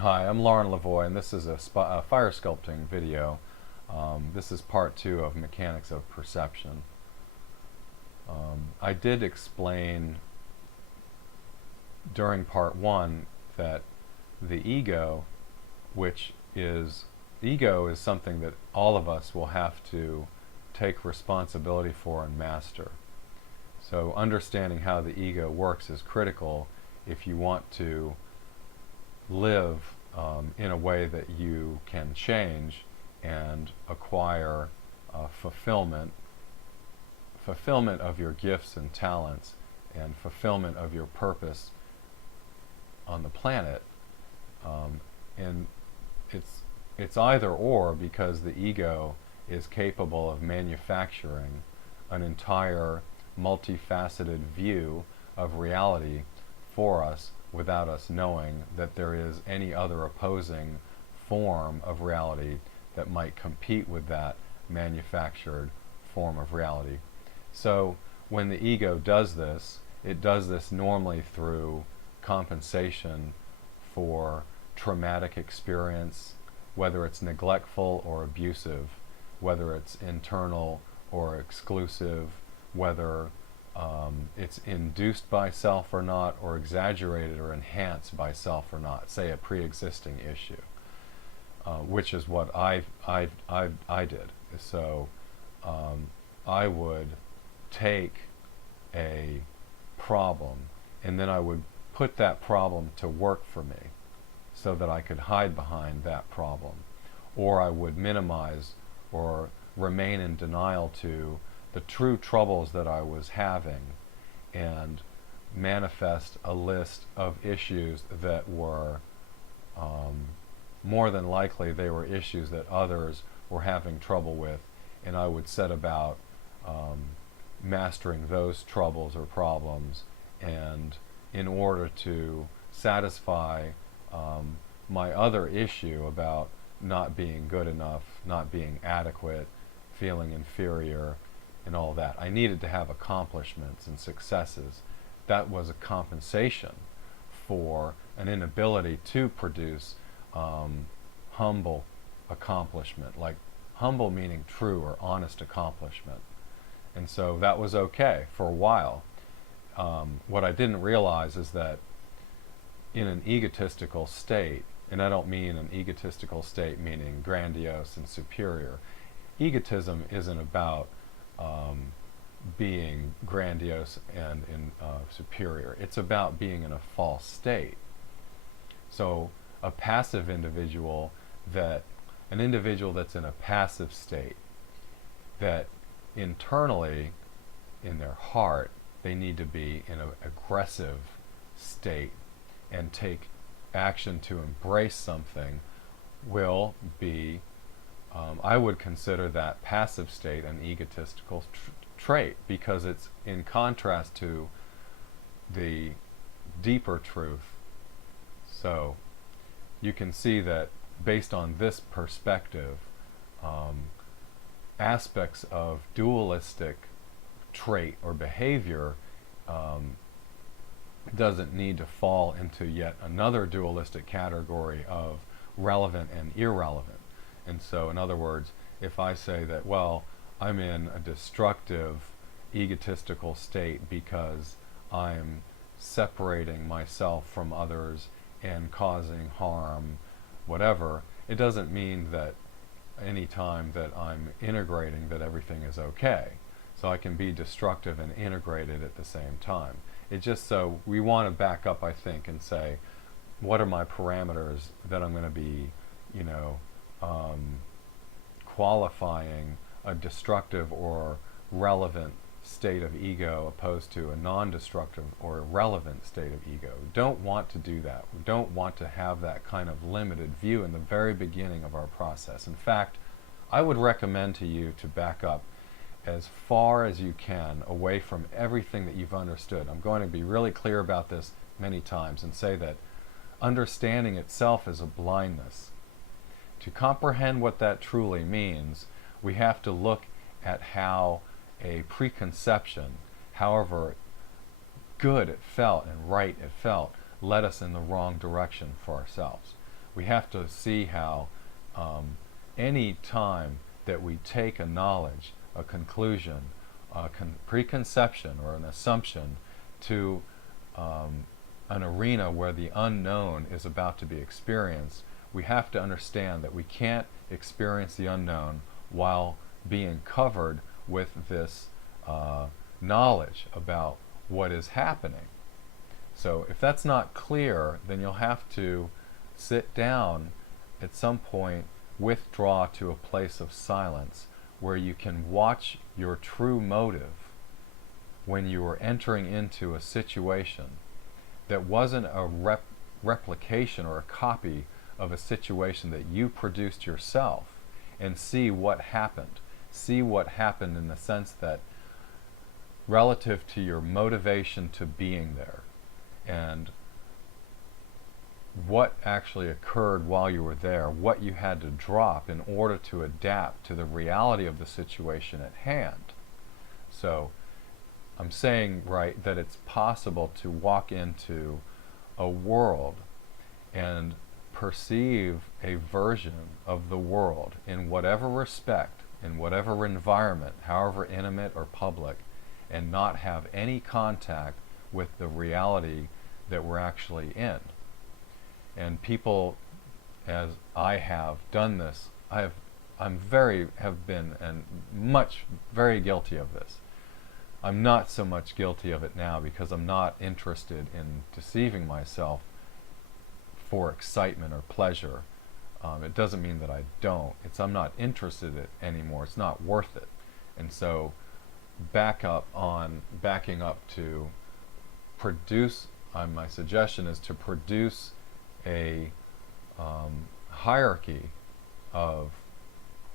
Hi, I'm Lauren Lavoie, and this is a fire sculpting video. This is part 2 of Mechanics of Perception. I did explain during part 1 that the which is ego is something that all of us will have to take responsibility for and master. So understanding how the ego works is critical if you want to live in a way that you can change and acquire fulfillment of your gifts and talents and fulfillment of your purpose on the planet. And it's either or, because the ego is capable of manufacturing an entire multifaceted view of reality for us without us knowing that there is any other opposing form of reality that might compete with that manufactured form of reality. So when the ego does this, it does this normally through compensation for traumatic experience, whether it's neglectful or abusive, whether it's internal or exclusive, whether it's induced by self or not, or exaggerated or enhanced by self or not, say a pre-existing issue, which is what I did. So I would take a problem and then I would put that problem to work for me so that I could hide behind that problem, or I would minimize or remain in denial to the true troubles that I was having and manifest a list of issues that were more than likely they were issues that others were having trouble with, and I would set about mastering those troubles or problems, and in order to satisfy my other issue about not being good enough, not being adequate, feeling inferior, and all that, I needed to have accomplishments and successes. That was a compensation for an inability to produce humble accomplishment, like humble meaning true or honest accomplishment. And so that was okay for a while. What I didn't realize is that in an egotistical state, and I don't mean an egotistical state meaning grandiose and superior. Egotism isn't about being grandiose and superior. It's about being in a false state. So a passive individual, an individual that's in a passive state, that internally, in their heart, they need to be in an aggressive state and take action to embrace something, will be I would consider that passive state an egotistical trait, because it's in contrast to the deeper truth. So you can see that based on this perspective, aspects of dualistic trait or behavior doesn't need to fall into yet another dualistic category of relevant and irrelevant. And so, in other words, if I say that, well, I'm in a destructive, egotistical state because I'm separating myself from others and causing harm, whatever, it doesn't mean that any time that I'm integrating that everything is okay. So I can be destructive and integrated at the same time. It just, so we want to back up, I think, and say, what are my parameters that I'm going to be, qualifying a destructive or relevant state of ego opposed to a non-destructive or irrelevant state of ego. We don't want to do that. We don't want to have that kind of limited view in the very beginning of our process. In fact, I would recommend to you to back up as far as you can away from everything that you've understood. I'm going to be really clear about this many times and say that understanding itself is a blindness. To comprehend what that truly means, we have to look at how a preconception, however good it felt and right it felt, led us in the wrong direction for ourselves. We have to see how any time that we take a knowledge, a conclusion, a preconception or an assumption to an arena where the unknown is about to be experienced, we have to understand that we can't experience the unknown while being covered with this knowledge about what is happening. So if that's not clear, then you'll have to sit down at some point, withdraw to a place of silence where you can watch your true motive when you were entering into a situation that wasn't a replication or a copy of a situation that you produced yourself, and see what happened. See what happened in the sense that relative to your motivation to being there, and what actually occurred while you were there, what you had to drop in order to adapt to the reality of the situation at hand. So I'm saying, right, that it's possible to walk into a world and perceive a version of the world in whatever respect, in whatever environment, however intimate or public, and not have any contact with the reality that we're actually in. And people, as I have done this, have been and much very guilty of this. I'm not so much guilty of it now because I'm not interested in deceiving myself for excitement or pleasure. It doesn't mean that I don't. I'm not interested in it anymore. It's not worth it. And so backing up to produce, my suggestion is to produce a hierarchy of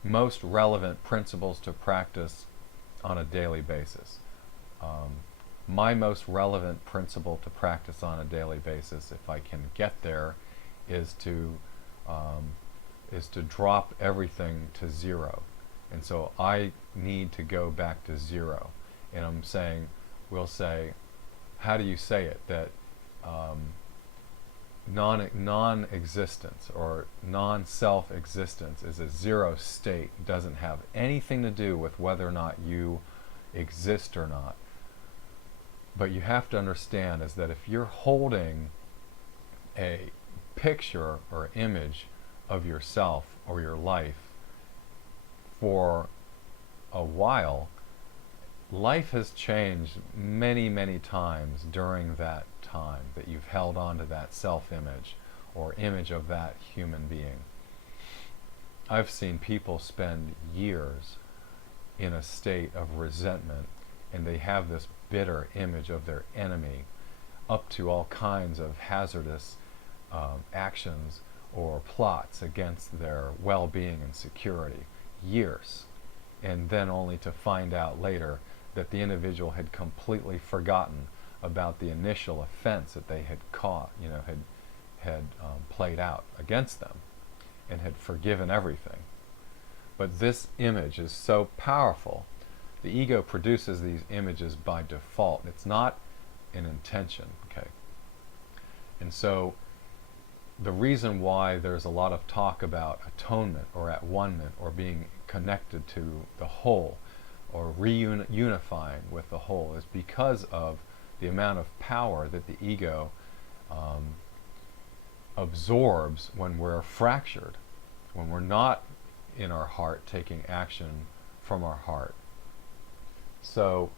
most relevant principles to practice on a daily basis. My most relevant principle to practice on a daily basis, if I can get there, is to drop everything to zero. And so I need to go back to zero. And I'm saying, we'll say, how do you say it? That non-existence or non-self-existence is a zero state. It doesn't have anything to do with whether or not you exist or not. But you have to understand is that if you're holding a picture or image of yourself or your life for a while, life has changed many, many times during that time that you've held on to that self-image or image of that human being. I've seen people spend years in a state of resentment, and they have this bitter image of their enemy, up to all kinds of hazardous actions or plots against their well-being and security. Years. And then only to find out later that the individual had completely forgotten about the initial offense that they had had played out against them, and had forgiven everything. But this image is so powerful. The ego produces these images by default. It's not an intention, okay? And so the reason why there's a lot of talk about atonement or at one-ment or being connected to the whole or reunifying with the whole is because of the amount of power that the ego absorbs when we're fractured, when we're not in our heart taking action from our heart. So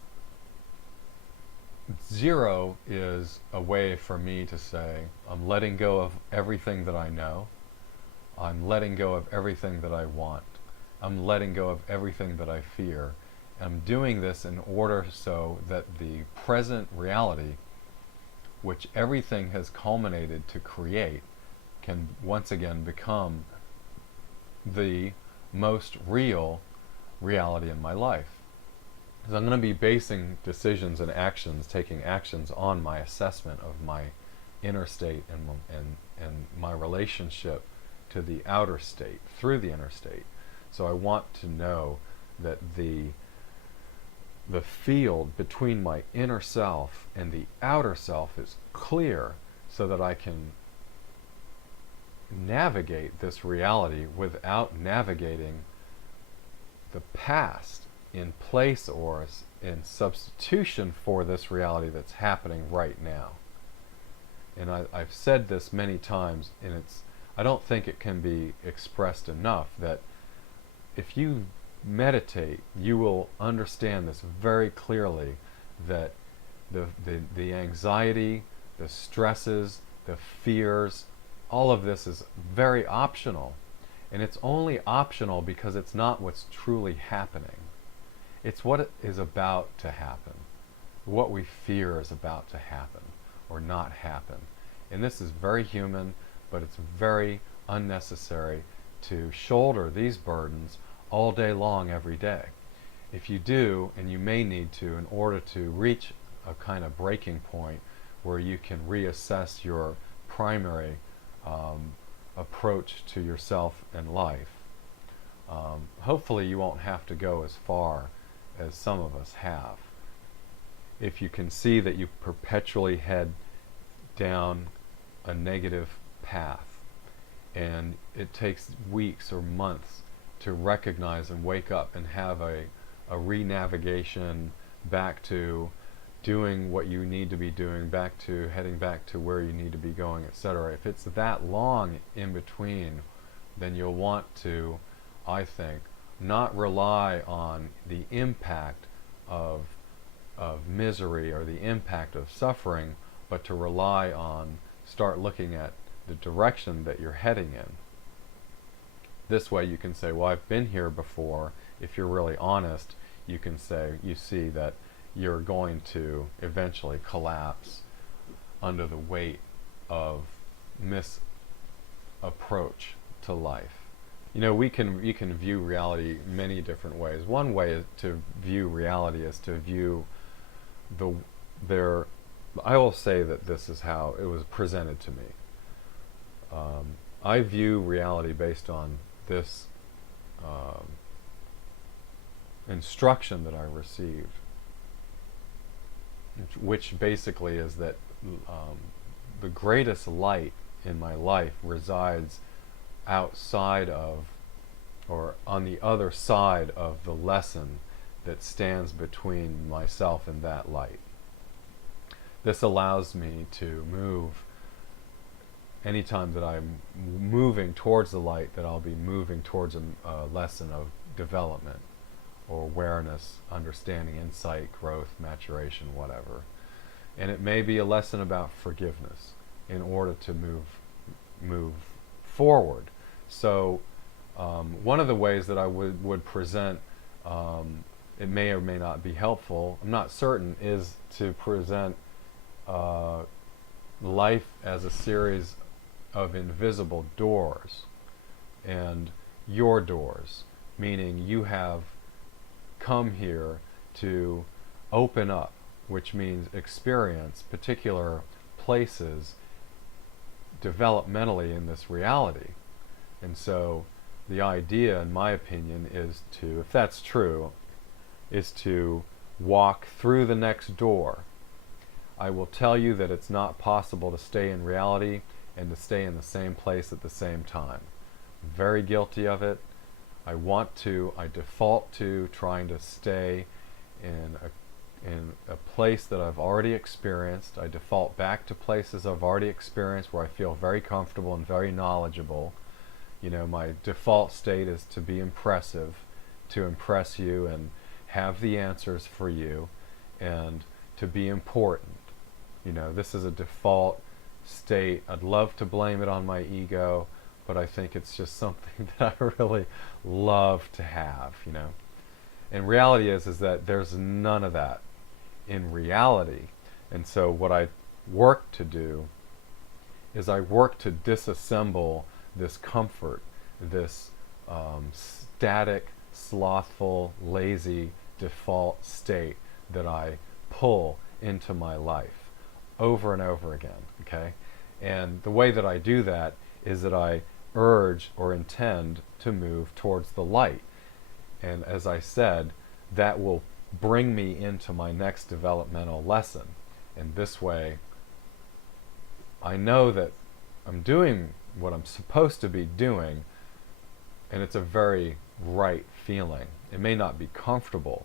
zero is a way for me to say, I'm letting go of everything that I know. I'm letting go of everything that I want. I'm letting go of everything that I fear. I'm doing this in order so that the present reality, which everything has culminated to create, can once again become the most real reality in my life. Because I'm going to be basing decisions and actions, taking actions on my assessment of my inner state and my relationship to the outer state, through the inner state. So I want to know that the field between my inner self and the outer self is clear, so that I can navigate this reality without navigating the past in place or in substitution for this reality that's happening right now. And I've said this many times, and I don't think it can be expressed enough, that if you meditate, you will understand this very clearly, that the anxiety, the stresses, the fears, all of this is very optional. And it's only optional because it's not what's truly happening. It's what is about to happen. What we fear is about to happen or not happen. And this is very human, but it's very unnecessary to shoulder these burdens all day long, every day. If you do, and you may need to, in order to reach a kind of breaking point where you can reassess your primary approach to yourself and life. Hopefully you won't have to go as far as some of us have. If you can see that you perpetually head down a negative path, and it takes weeks or months to recognize and wake up and have a re-navigation back to doing what you need to be doing, heading back to where you need to be going, etc. If it's that long in between, then you'll want to, I think, not rely on the impact of misery or the impact of suffering, but to rely on, start looking at the direction that you're heading in. This way you can say, well, I've been here before. If you're really honest, you can say, you see that you're going to eventually collapse under the weight of misapproach to life. You know, you can view reality many different ways. One way to view reality is to view I will say that this is how it was presented to me. I view reality based on this instruction that I received, which basically is that the greatest light in my life resides outside of, or on the other side of, the lesson that stands between myself and that light. This allows me to move, anytime that I'm moving towards the light, that I'll be moving towards a lesson of development or awareness, understanding, insight, growth, maturation, whatever. And it may be a lesson about forgiveness in order to move forward. So one of the ways that I would present, it may or may not be helpful, I'm not certain, is to present life as a series of invisible doors, and your doors, meaning you have come here to open up, which means experience particular places developmentally in this reality. And so the idea, in my opinion, is to, if that's true, is to walk through the next door. I will tell you that it's not possible to stay in reality and to stay in the same place at the same time. I'm very guilty of it. I default to trying to stay in a place that I've already experienced. I default back to places I've already experienced where I feel very comfortable and very knowledgeable. You know, my default state is to be impressive, to impress you and have the answers for you, and to be important. You know, this is a default state. I'd love to blame it on my ego, but I think it's just something that I really love to have, you know. And reality is that there's none of that in reality. And so what I work to do is I work to disassemble this comfort, this static, slothful, lazy default state that I pull into my life over and over again, okay? And the way that I do that is that I urge or intend to move towards the light. And as I said, that will bring me into my next developmental lesson. And this way, I know that I'm doing what I'm supposed to be doing, and it's a very right feeling. It may not be comfortable,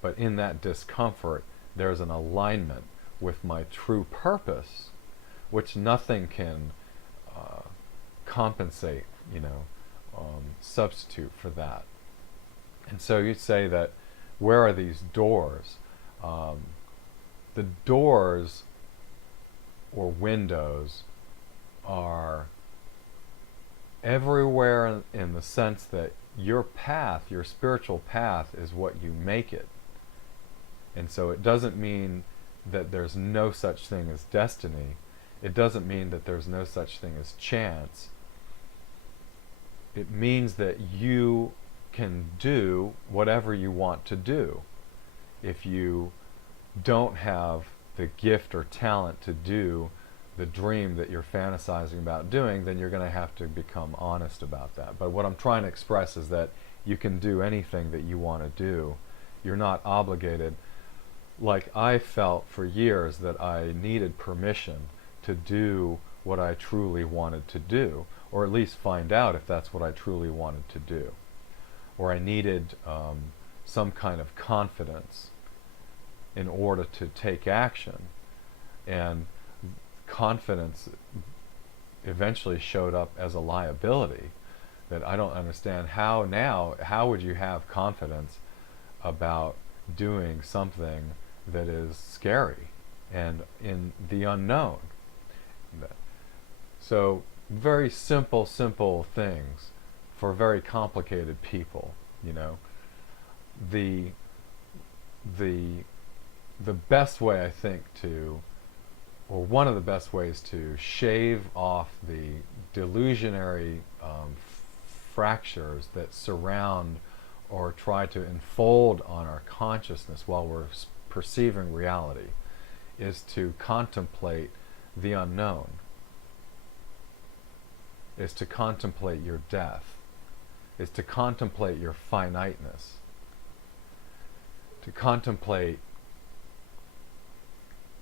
but in that discomfort, there's an alignment with my true purpose, which nothing can compensate, substitute for that. And so you say that, where are these doors? The doors or windows are everywhere in the sense that your path, your spiritual path, is what you make it. And so it doesn't mean that there's no such thing as destiny. It doesn't mean that there's no such thing as chance. It means that you can do whatever you want to do. If you don't have the gift or talent to do the dream that you're fantasizing about doing, then you're going to have to become honest about that. But what I'm trying to express is that you can do anything that you want to do. You're not obligated. Like I felt for years that I needed permission to do what I truly wanted to do, or at least find out if that's what I truly wanted to do. Or I needed some kind of confidence in order to take action. And confidence eventually showed up as a liability that I don't understand how would you have confidence about doing something that is scary and in the unknown. So very simple things for very complicated people, The best way, I think, or one of the best ways to shave off the delusionary fractures that surround or try to enfold on our consciousness while we're perceiving reality is to contemplate the unknown, is to contemplate your death, is to contemplate your finiteness, to contemplate.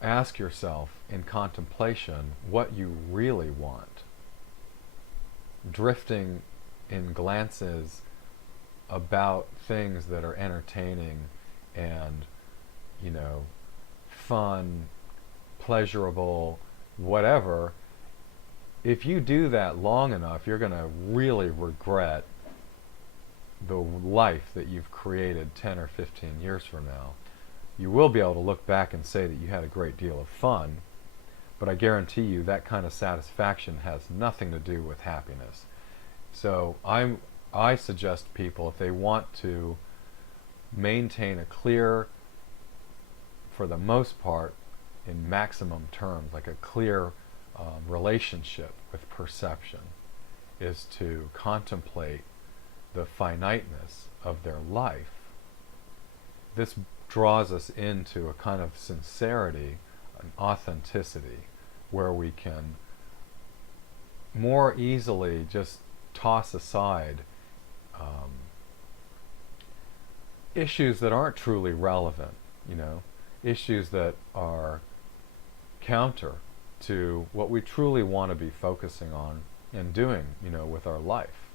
Ask yourself in contemplation what you really want. Drifting in glances about things that are entertaining and, fun, pleasurable, whatever. If you do that long enough, you're going to really regret the life that you've created 10 or 15 years from now. You will be able to look back and say that you had a great deal of fun, but I guarantee you that kind of satisfaction has nothing to do with happiness. So I suggest people, if they want to maintain a clear, for the most part, in maximum terms, like a clear relationship with perception, is to contemplate the finiteness of their life. This draws us into a kind of sincerity, an authenticity, where we can more easily just toss aside issues that aren't truly relevant, issues that are counter to what we truly want to be focusing on and doing, with our life.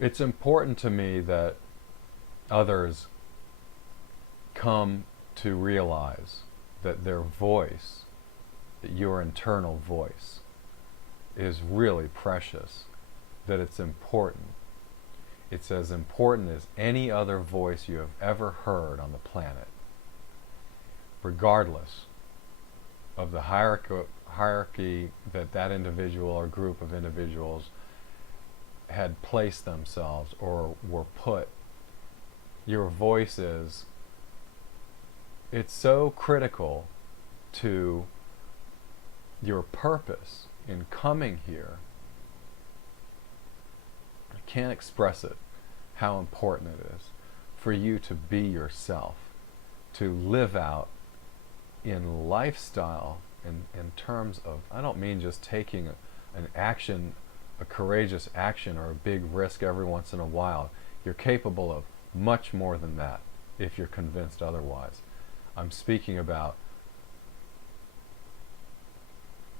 It's important to me that others come to realize that their voice, that your internal voice, is really precious, that it's important. It's as important as any other voice you have ever heard on the planet, regardless of the hierarchy that individual or group of individuals had placed themselves or were put. Your voice is, it's so critical to your purpose in coming here. I can't express it, how important it is for you to be yourself, to live out in lifestyle, in terms of, I don't mean just taking an action, a courageous action or a big risk every once in a while. You're capable of much more than that if you're convinced otherwise. I'm speaking about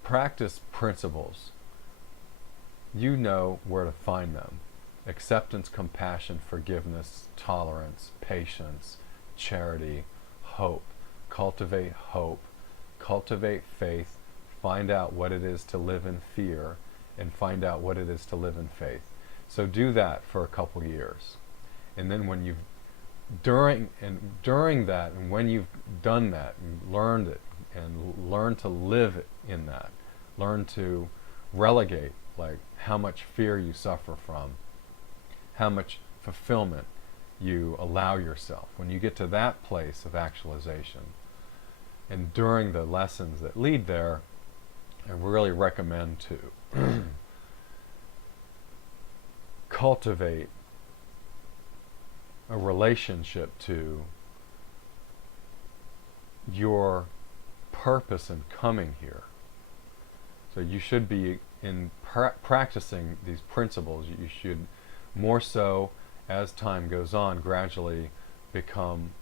practice principles you know where to find them. Acceptance, compassion, forgiveness, tolerance, patience, charity, hope. Cultivate, cultivate faith, find out what it is to live in fear, and find out what it is to live in faith. So do that for a couple years. And then when you've during that, and when you've done that and learned it and learn to live in that, learn to relegate like how much fear you suffer from, how much fulfillment you allow yourself. When you get to that place of actualization, and during the lessons that lead there, I really recommend to cultivate a relationship to your purpose in coming here. So you should be in practicing these principles. You should more so, as time goes on, gradually become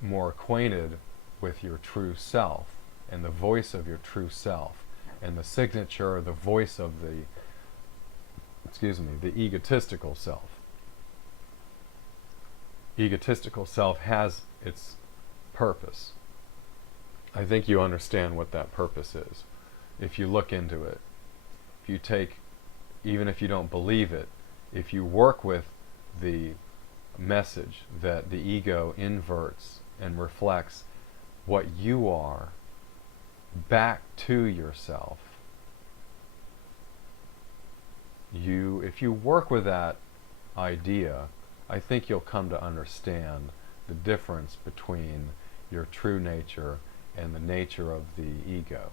more acquainted with your true self and the voice of your true self and the signature or the voice of the egotistical self. Egotistical self has its purpose. I think you understand what that purpose is if you look into it. If you take, even if you don't believe it, if you work with the message that the ego inverts and reflects what you are back to yourself, if you work with that idea, I think you'll come to understand the difference between your true nature and the nature of the ego.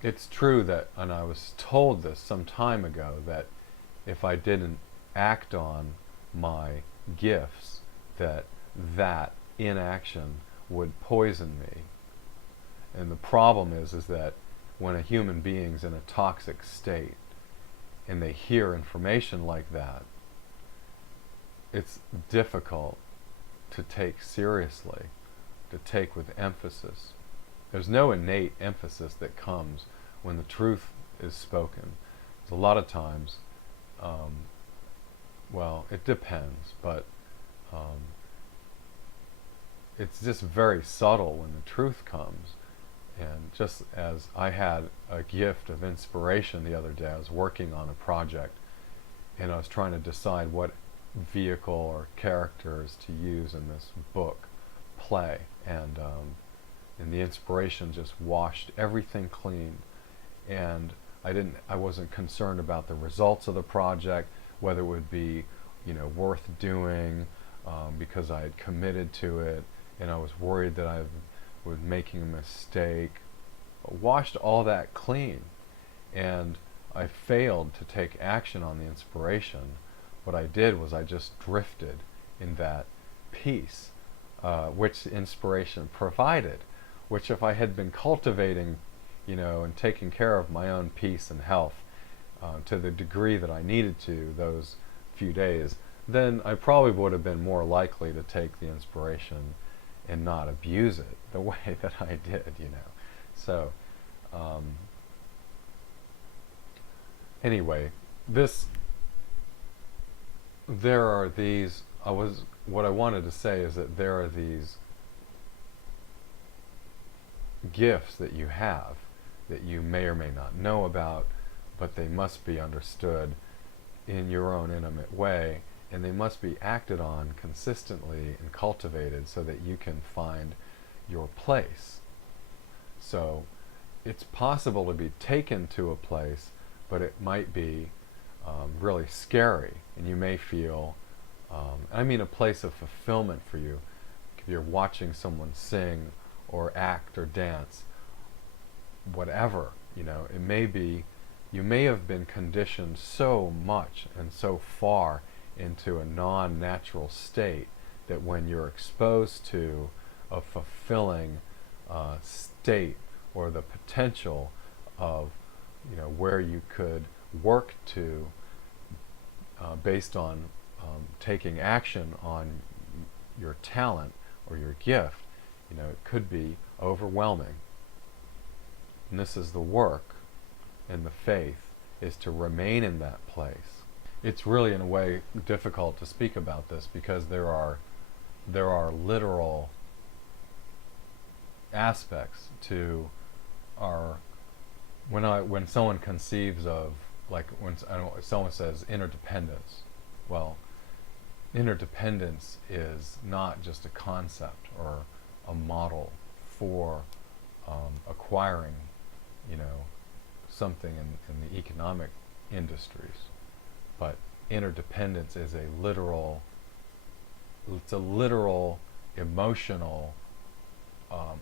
It's true that, and I was told this some time ago, that if I didn't act on my gifts, that inaction would poison me. And the problem is that when a human being's in a toxic state and they hear information like that, it's difficult to take seriously, to take with emphasis. There's no innate emphasis that comes when the truth is spoken. A lot of times, well, it depends, but it's just very subtle when the truth comes. And just as I had a gift of inspiration the other day, I was working on a project and I was trying to decide what vehicle or characters to use in this play, and the inspiration just washed everything clean, and I wasn't concerned about the results of the project, whether it would be worth doing, because I had committed to it, and I was worried that I was making a mistake. I washed all that clean, and I failed to take action on the inspiration. What I did was I just drifted in that peace, which inspiration provided, which if I had been cultivating, and taking care of my own peace and health to the degree that I needed to those few days, then I probably would have been more likely to take the inspiration and not abuse it the way that I did, So, anyway, what I wanted to say is that there are these gifts that you have that you may or may not know about, but they must be understood in your own intimate way, and they must be acted on consistently and cultivated so that you can find your place. So it's possible to be taken to a place, but it might be really scary, and you may feel, a place of fulfillment for you. If you're watching someone sing or act or dance, whatever, it may be, you may have been conditioned so much and so far into a non-natural state that when you're exposed to a fulfilling state, or the potential of where you could work to based on taking action on your talent or your gift, it could be overwhelming. And this is the work and the faith, is to remain in that place. It's really, in a way, difficult to speak about this because there are literal aspects to our, when someone conceives of, like when someone says interdependence, well, interdependence is not just a concept or a model for acquiring, something in the economic industries, but interdependence is it's a literal emotional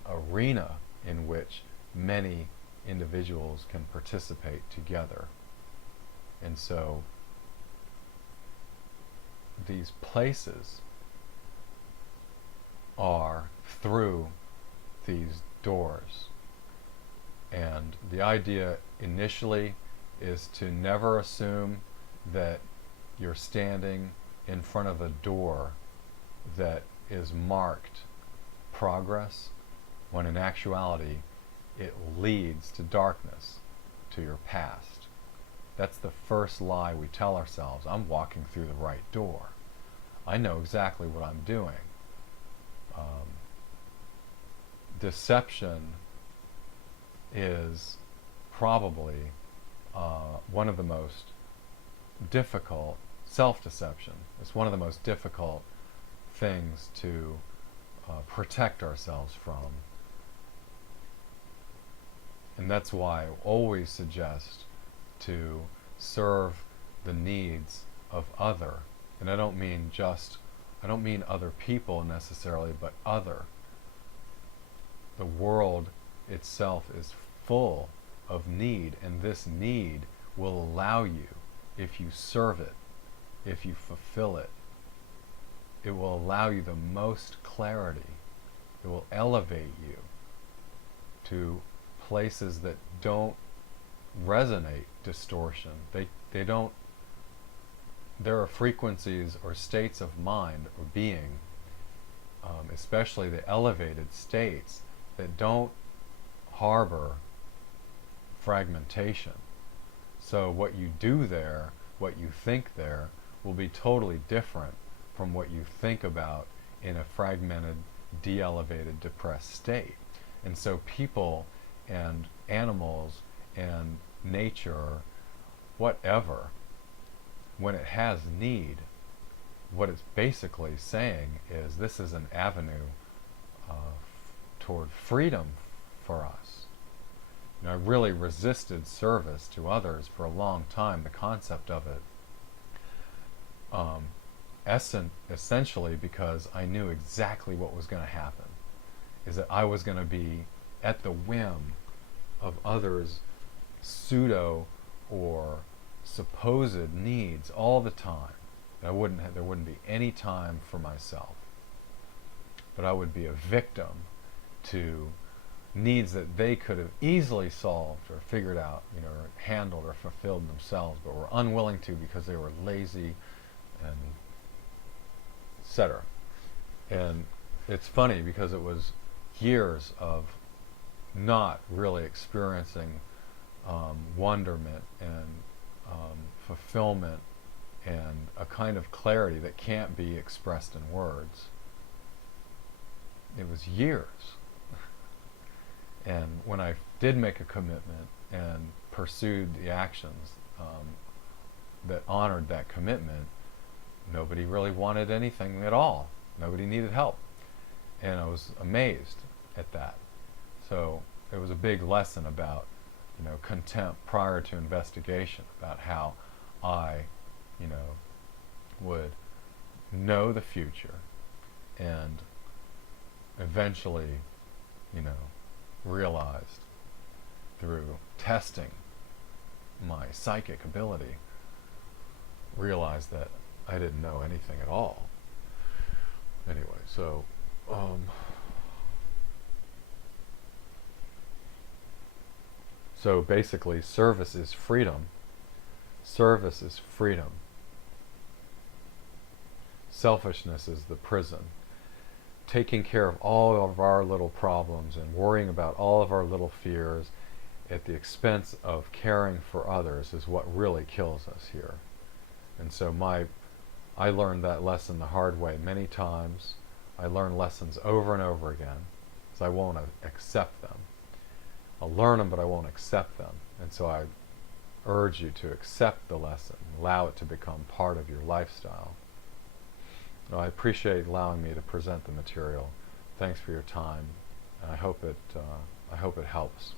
arena in which many individuals can participate together. And so these places are through these doors. And the idea initially is to never assume that you're standing in front of a door that is marked progress, when in actuality it leads to darkness, to your past. That's the first lie we tell ourselves. I'm walking through the right door. I know exactly what I'm doing. Deception is probably one of the most difficult, self-deception. It's one of the most difficult things to protect ourselves from. And that's why I always suggest to serve the needs of other. And I don't mean other people necessarily, but other. The world itself is full of need, and this need will allow you, if you serve it, if you fulfill it, it will allow you the most clarity. It will elevate you to places that don't resonate distortion. They don't. There are frequencies or states of mind or being, especially the elevated states, that don't harbor fragmentation. So what you do there, what you think there, will be totally different from what you think about in a fragmented, de-elevated, depressed state. And so people and animals and nature, whatever, when it has need, what it's basically saying is this is an avenue toward freedom for us. I really resisted service to others for a long time, the concept of it, essentially because I knew exactly what was going to happen, is that I was going to be at the whim of others' pseudo or supposed needs all the time. There wouldn't be any time for myself, but I would be a victim to needs that they could have easily solved or figured out, or handled or fulfilled themselves, but were unwilling to because they were lazy and etc. And it's funny because it was years of not really experiencing wonderment and fulfillment and a kind of clarity that can't be expressed in words. It was years. And when I did make a commitment and pursued the actions that honored that commitment, nobody really wanted anything at all. Nobody needed help. And I was amazed at that. So it was a big lesson about, contempt prior to investigation, about how I, would know the future and eventually, realized through testing my psychic ability, realized that I didn't know anything at all. Anyway, so basically service is freedom. Service is freedom. Selfishness is the prison. Taking care of all of our little problems and worrying about all of our little fears at the expense of caring for others is what really kills us here. And so I learned that lesson the hard way many times. I learned lessons over and over again, because I won't accept them. I'll learn them, but I won't accept them. And so I urge you to accept the lesson, allow it to become part of your lifestyle. Well, I appreciate allowing me to present the material. Thanks for your time, and I hope it helps.